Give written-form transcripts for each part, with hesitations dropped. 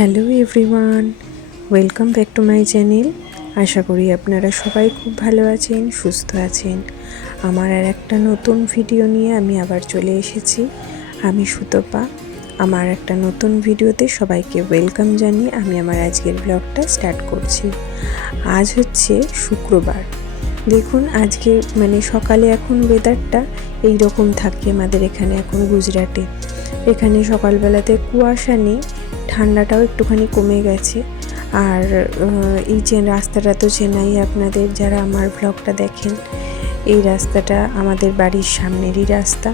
Hello everyone, welcome back to my channel. আশা করি আপনারা সবাই খুব ভালো আছেন, সুস্থ আছেন। আমার আর একটা নতুন ভিডিও নিয়ে আমি আবার চলে এসেছি। আমি সুতপা। আমার একটা নতুন ভিডিওতে সবাইকে ওয়েলকাম জানিয়ে আমি আমার আজকের ব্লগটা স্টার্ট করছি। আজ হচ্ছে শুক্রবার। দেখুন আজকে সকালে এখন ওয়েদারটা এই রকম থাকে আমাদের এখানে, এখন গুজরাটে। এখানে সকালবেলাতে কুয়াশা নেই, ঠান্ডাটাও একটুখানি কমে গেছে। আর এই যে রাস্তাটা তো চেনাই আপনাদের, যারা আমার ব্লগটা দেখেন। এই রাস্তাটা আমাদের বাড়ির সামনেরই রাস্তা।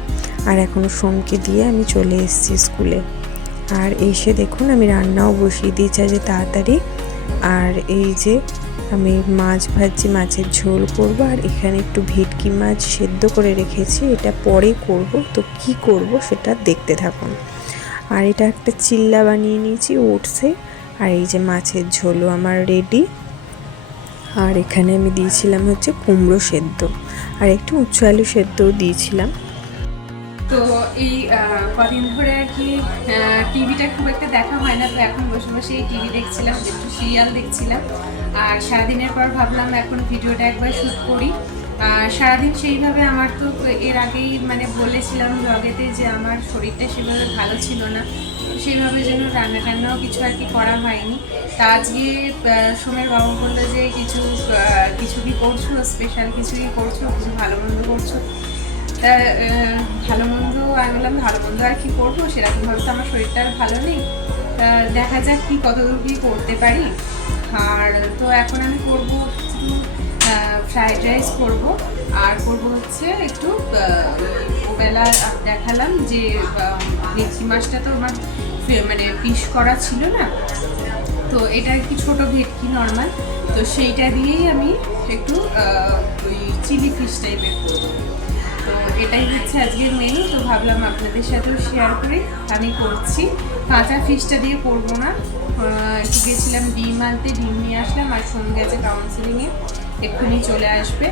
আর এখন সোমকে দিয়ে আমি চলে এসেছি স্কুলে। আর এসে দেখুন আমি রান্নাও বসিয়ে দিয়েছি আজ তাড়াতাড়ি। আর এই যে আমি মাছ ভাজছি, মাছের ঝোল করব। আর এখানে একটু ভেটকি মাছ সেদ্ধ করে রেখেছি, এটা পরে করব। তো কি করব সেটা দেখতে থাকুন। আর এটা একটা চিল্লা বানিয়ে নিয়েছি ওটসে। আর এই যে মাছের ঝোলও আমার রেডি। আর এখানে আমি দিয়েছিলাম হচ্ছে কুমড়ো সেদ্ধ, আর একটু উচ্চ আলু সেদ্ধও দিয়েছিলাম। তো এই কদিন ধরে আর কি টিভিটা খুব একটা দেখা হয় না, তো এখন বসে বসে এই টিভি দেখছিলাম, একটু সিরিয়াল দেখছিলাম। আর সারাদিনের পর ভাবলাম এখন ভিডিওটা একবার শ্যুট করি। সারাদিন সেইভাবে আমার তো এর আগেই বলেছিলাম ব্লগেতে যে আমার শরীরটা সেভাবে ভালো ছিল না, সেইভাবে যেন রান্না টান্নাও কিছু আর কি করা হয়নি। তা আজকে সোমের বাবা বললো যে কিছু কি করছো, স্পেশাল কিছুই করছো, কিছু ভালো মন্দ করছো। ভালো মন্দ আমি বললাম ভালো মন্দ আর কি করবো, সেরকমভাবে তো আমার শরীরটা আর ভালো নেই। দেখা যাক কি কতদূর কি করতে পারি। আর তো এখন আমি করবো একটু ফ্রাইড রাইস করবো। আর করবো হচ্ছে একটু ওবেলা দেখালাম যে ভেটকি মাছটা তো আমার পিস করা ছিল না, তো এটা একটু ছোটো ভেটকি নর্মাল, তো সেইটা দিয়েই আমি একটু ওই চিলি ফিশ টাইপের করবো। তো এটাই হচ্ছে আজকের মেনু। তো ভাবলাম আপনাদের সাথেও শেয়ার করি। আমি করছি কাঁচা ফিশটা দিয়ে করবো না। একটু গেছিলাম ডিম আনতে, ডিম নিয়ে আসলাম। আর সোম গেছে কাউন্সিলিংয়ে, এক্ষুনি চলে আসবে।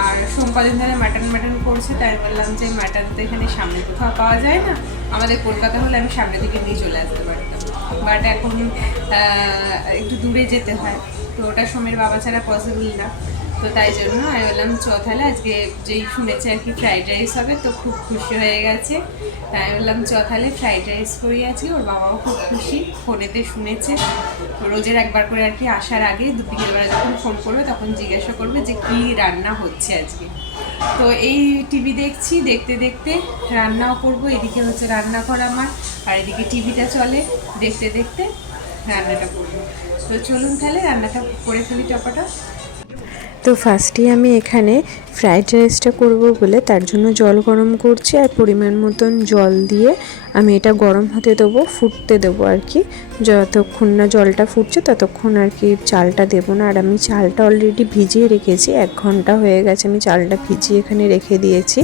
আর সোম কদিন ধরে মাটন করছে, তাই বললাম যে মাটন তো এখানে সামনে কোথাও পাওয়া যায় না, আমাদের কলকাতা হলে আমি সামনে থেকে নিয়ে চলে আসতে পারতাম, বাট এখন একটু দূরে যেতে হয়, তো ওটা সোমের বাবা ছাড়া পসিবল না। তো তাই জন্য আমি বললাম তাহলে আজকে যেই শুনেছে আর কি ফ্রাইড রাইস হবে, তো খুব খুশি হয়ে গেছে। তাই আমি বললাম তাহলে ফ্রাইড রাইস করি আজকে। ওর বাবাও খুব খুশি, ফোনেতে শুনেছে। রোজের একবার করে আর কি আসার আগে বিকেলবেলা যখন ফোন করবে তখন জিজ্ঞাসা করবে যে কি রান্না হচ্ছে আজকে। তো এই টিভি দেখছি, দেখতে দেখতে রান্নাও করব। এদিকে হচ্ছে রান্না করা আমার, আর এদিকে টিভিটা চলে, দেখতে দেখতে রান্নাটা করবো। তো চলুন তাহলে রান্নাটা করে ফেলি টপাটা। তো ফার্স্টেই আমি এখানে ফ্রাইড রাইসটা করব বলে তার জন্য জল গরম করছি। আর পরিমাণ মতন জল দিয়ে আমি এটা গরম হতে দেবো, ফুটতে দেবো আর কি। যতক্ষণ না জলটা ফুটছে ততক্ষণ আর কি চালটা দেবো না। আর আমি চালটা অলরেডি ভিজিয়ে রেখেছি, 1 ঘন্টা হয়ে গেছে আমি চালটা ভিজিয়ে এখানে রেখে দিয়েছি।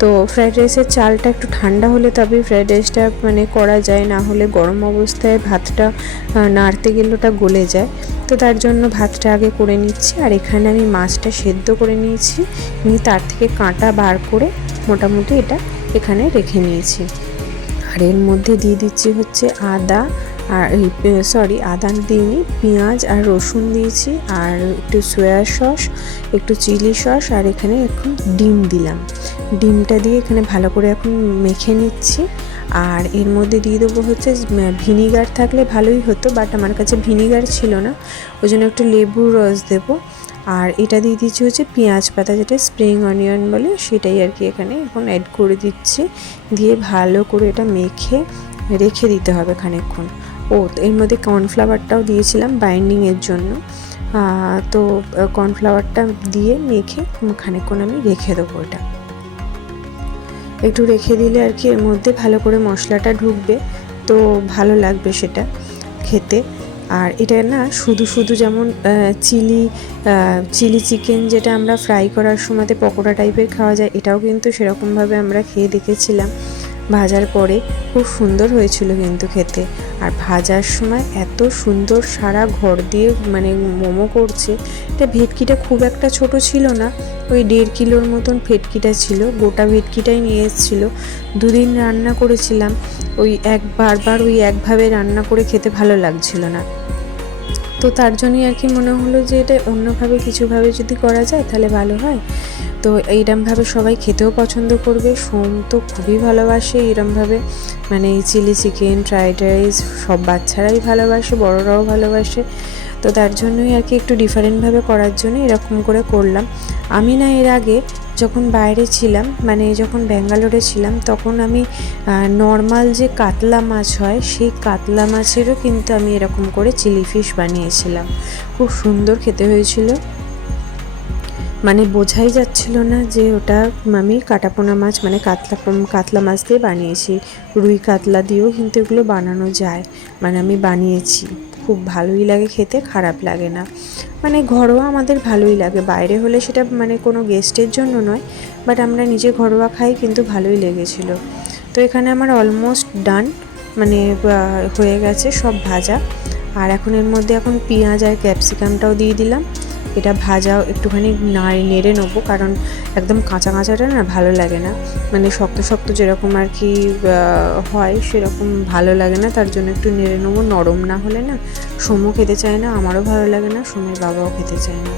তো ফ্রাইড রাইসের চালটা একটু ঠান্ডা হলে তবেই ফ্রাইড রাইসটা করা যায়, না হলে গরম অবস্থায় ভাতটা নাড়তে গেলে ওটা গলে যায়। তো তার জন্য ভাতটা আগে করে নিচ্ছি। আর এখানে আমি মাছটা সেদ্ধ করে নিয়েছি, নিয়ে তার থেকে কাঁটা বার করে মোটামুটি এটা এখানে রেখে নিয়েছি। আর এর মধ্যে দিয়ে দিচ্ছি হচ্ছে আদা, আর আদা দিইনি, পেঁয়াজ আর রসুন দিয়েছি, আর একটু সয়া সস, একটু চিলি সস, আর এখানে এখন ডিম দিলাম। ডিমটা দিয়ে এখানে ভালো করে এখন মেখে নিচ্ছি। আর এর মধ্যে দিয়ে দেবো হচ্ছে ভিনিগার, থাকলে ভালোই হতো, বাট আমার কাছে ভিনিগার ছিল না, ওই জন্য একটু লেবুর রস দেবো। আর এটা দিয়ে দিচ্ছি হচ্ছে পেঁয়াজ পাতা, যেটা স্প্রিং অনিয়ন বলে, সেটাই আর কি এখানে এখন অ্যাড করে দিচ্ছি। দিয়ে ভালো করে এটা মেখে রেখে দিতে হবে খানিকক্ষণ। এর মধ্যে কর্নফ্লাওয়ারটাও দিয়েছিলাম বাইন্ডিংয়ের জন্য। তো কর্নফ্লাওয়ারটা দিয়ে মেখে খানিকক্ষণ আমি রেখে দেবো। এটা একটু রেখে দিলে আর কি এর মধ্যে ভালো করে মশলাটা ঢুকবে, তো ভালো লাগবে সেটা খেতে। আর এটা না শুধু যেমন চিলি চিকেন যেটা আমরা ফ্রাই করার সময়তে পকোড়া টাইপের খাওয়া যায়, এটাও কিন্তু সেরকমভাবে আমরা খেয়ে দেখেছিলাম। ভাজার পরে খুব সুন্দর হয়েছিল কিন্তু খেতে। আর ভাজার সময় এত সুন্দর সারা ঘর দিয়ে মানে মোমো করছে। এটা ভেটকিটা খুব একটা ছোট ছিল না, ওই 1.5 কিলোর মতন ভেটকিটা ছিল, গোটা ভেটকিটাই নিয়ে এসেছিলো। 2 দিন রান্না করেছিলাম, ওই বারবার ওই একভাবে রান্না করে খেতে ভালো লাগছিল না। তো তার জন্যই আর কি মনে হলো যে এটা অন্যভাবে কিছুভাবে যদি করা যায় তাহলে ভালো হয়। তো এইরমভাবে সবাই খেতেও পছন্দ করবে। সোম তো খুবই ভালোবাসে এইরমভাবে, মানে এই চিলি চিকেন, ফ্রাইড রাইস সব বাচ্চারাই ভালোবাসে, বড়রাও ভালোবাসে। তো তার জন্যই আর কি একটু ডিফারেন্টভাবে করার জন্য এরকম করে করলাম। আমি না এর আগে যখন বাইরে ছিলাম, মানে যখন ব্যাঙ্গালোরে ছিলাম, তখন আমি নর্মাল যে কাতলা মাছ হয় সেই কাতলা মাছেরও কিন্তু আমি এরকম করে চিলি ফিশ বানিয়েছিলাম। খুব সুন্দর খেতে হয়েছিল, মানে বোঝাই যাচ্ছিল না যে ওটা আমি কাটাপোনা মাছ মানে কাতলা মাছ দিয়ে বানিয়েছি। রুই কাতলা দিয়েও কিন্তু এগুলো বানানো যায়, মানে আমি বানিয়েছি। খুব ভালোই লাগে খেতে, খারাপ লাগে না, মানে ঘরোয়া আমাদের ভালোই লাগে। বাইরে হলে সেটা মানে কোনো গেস্টের জন্য নয়, বাট আমরা নিজে ঘরোয়া খাই, কিন্তু ভালোই লেগেছিল। তো এখানে আমার অলমোস্ট ডান, মানে হয়ে গেছে সব ভাজা। আর এখন এর মধ্যে এখন পেঁয়াজ আর ক্যাপসিকামটাও দিয়ে দিলাম। এটা ভাজাও একটুখানি নেড়ে নেবো, কারণ একদম কাঁচা কাঁচাটা না ভালো লাগে না, মানে শক্ত শক্ত যেরকম আর কি হয় সেরকম ভালো লাগে না। তার জন্য একটু নেড়ে নেবো, নরম না হলে না সোমও খেতে চায় না, আমারও ভালো লাগে না, সোমের বাবাও খেতে চায় না।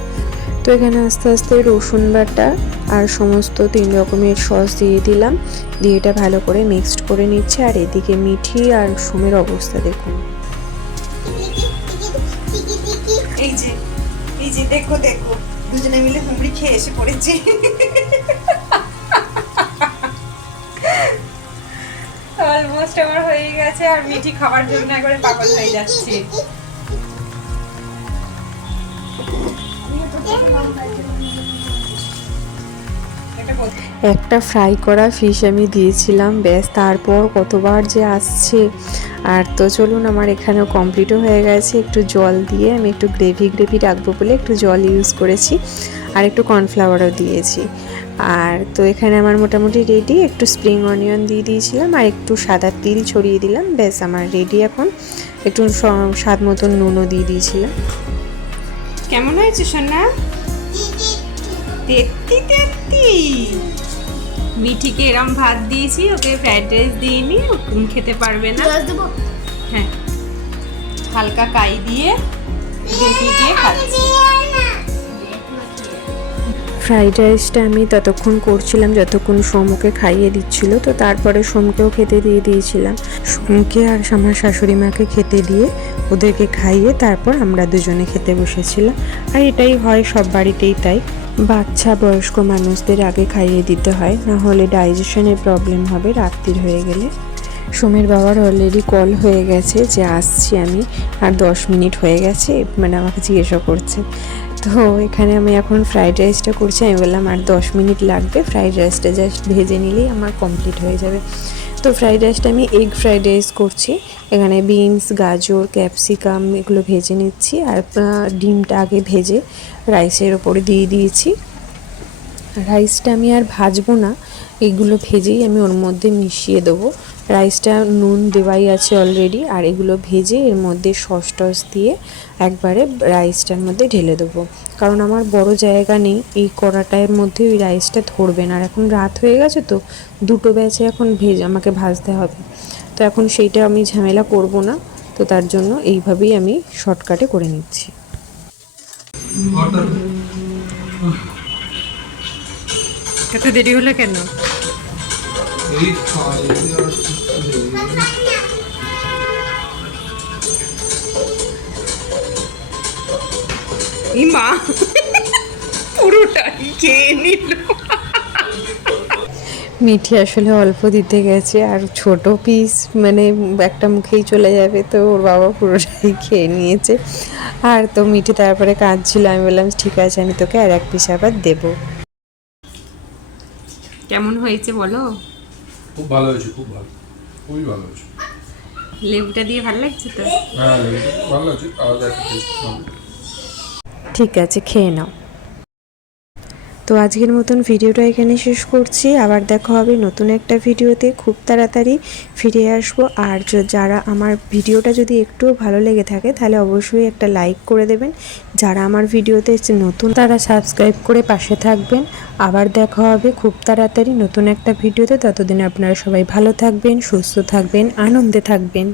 তো এখানে আস্তে আস্তে রসুন বাটা আর সমস্ত 3 রকমের সস দিয়ে দিলাম, দিয়ে এটা ভালো করে মিক্সড করে নিচ্ছে। আর এদিকে মিঠি আর সোমের অবস্থা দেখুন, এই যে দেখো দেখো, দুজনে মিলে হুমড়ি খেয়ে এসে পড়েছে। অলমোস্ট আমার হয়ে গেছে, আর মিঠি খাবার জন্য একবারে পাগল হয়ে যাচ্ছে। একটা ফ্রাই করা ফিশ আমি দিয়েছিলাম, ব্যাস তারপর কতবার যে আসছে। আর তো চলুন, আমার এখানেও কমপ্লিটও হয়ে গেছে। একটু জল দিয়ে আমি একটু গ্রেভি রাখবো বলে একটু জল ইউজ করেছি, আর একটু কর্নফ্লাওয়ারও দিয়েছি। আর তো এখানে আমার মোটামুটি রেডি। একটু স্প্রিং অনিয়ন দিয়ে দিয়েছিলাম আর একটু সাদা তিল ছড়িয়ে দিলাম, ব্যাস আমার রেডি। এখন একটু স্বাদ মতন নুনও দিয়ে দিয়েছিলাম। কেমন হয়েছে সোনা? তেত্তি তেত্তি। মিঠিকে এরম ভাত দিয়েছি, ওকে ফ্রাইড রাইস দিইনি, খেতে পারবে না। হ্যাঁ, হালকা কাই দিয়ে গ্রেভি দিয়ে খাচ্ছি। ফ্রাইড রাইসটা আমি ততক্ষণ করছিলাম যতক্ষণ সোমকে খাইয়ে দিচ্ছিল। তো তারপরে সোমকেও খেতে দিয়ে দিয়েছিলাম। সোমকে আর আমার শাশুড়ি মাকে খেতে দিয়ে ওদেরকে খাইয়ে তারপর আমরা দুজনে খেতে বসেছিলাম। আর এটাই হয় সব বাড়িতেই, তাই বাচ্চা বয়স্ক মানুষদের আগে খাইয়ে দিতে হয়, না হলে ডাইজেশনের প্রবলেম হবে রাত্রির হয়ে গেলে। সোমের বাবার অলরেডি কল হয়ে গেছে যে আসছি আমি, আর 10 মিনিট হয়ে গেছে, মানে আমাকে জিজ্ঞাসা করছে। তো এখানে আমি এখন ফ্রাইড রাইসটা করছি। আমি বললাম আর 10 মিনিট লাগবে, ফ্রাইড রাইসটা জাস্ট ভেজে নিলেই আমার কমপ্লিট হয়ে যাবে। তো ফ্রাইড রাইসটা আমি এগ ফ্রাইড রাইস করছি। এখানে বিনস, গাজর, ক্যাপসিকাম এগুলো ভেজে নিচ্ছি, আর ডিমটা আগে ভেজে রাইসের ওপরে দিয়ে দিয়েছি। রাইসটা আমি আর ভাজবো না, এগুলো ভেজেই আমি ওর মধ্যে মিশিয়ে দেবো। রাইসটা নুন দেওয়াই আছে অলরেডি, আর এগুলো ভেজে এর মধ্যে সস টস দিয়ে একবারে রাইসটার মধ্যে ঢেলে দেবো, কারণ আমার বড় জায়গা নেই, এই কড়াটার মধ্যে ওই রাইসটা ধরবে না। আর এখন রাত হয়ে গেছে, তো 2টো ব্যাচে এখন আমাকে ভাজতে হবে, তো এখন সেইটা আমি ঝামেলা করব না। তো তার জন্য এইভাবেই আমি শর্টকাটে করে নিচ্ছি। এত দেরি হলো কেন? মা পুরোটাই খেয়ে নিল। মিঠি আসলে অল্প দিতে গেছে, আর ছোট পিস মানে একটা মুখেই চলে যাবে, তো ওর বাবা পুরোটাই খেয়ে নিয়েছে। আর তো মিঠি তারপরে কাঁদছিল, আমি বললাম ঠিক আছে আমি তোকে আর 1 পিস আবার দেবো। কেমন হয়েছে বলো? খুব ভালো হয়েছে, খুব ভালো, খুবই ভালো হয়েছে। লেবুটা দিয়ে ভালো লাগছে তো? হ্যাঁ, লেবুটা ভালো লাগছে, আলাদা একটা টেস্ট ভালো। ঠিক আছে, খেয়ে নাও। তো আজকের মতন ভিডিওটা এখানে শেষ করছি। আবার দেখা হবে নতুন একটা ভিডিওতে, খুব তাড়াতাড়ি ফিরে আসবো। আর যারা আমার ভিডিওটা যদি একটুও ভালো লেগে থাকে তাহলে অবশ্যই একটা লাইক করে দেবেন। যারা আমার ভিডিওতে নতুন তারা সাবস্ক্রাইব করে পাশে থাকবেন। আবার দেখা হবে খুব তাড়াতাড়ি নতুন একটা ভিডিওতে। ততদিন আপনারা সবাই ভালো থাকবেন, সুস্থ থাকবেন, আনন্দে থাকবেন।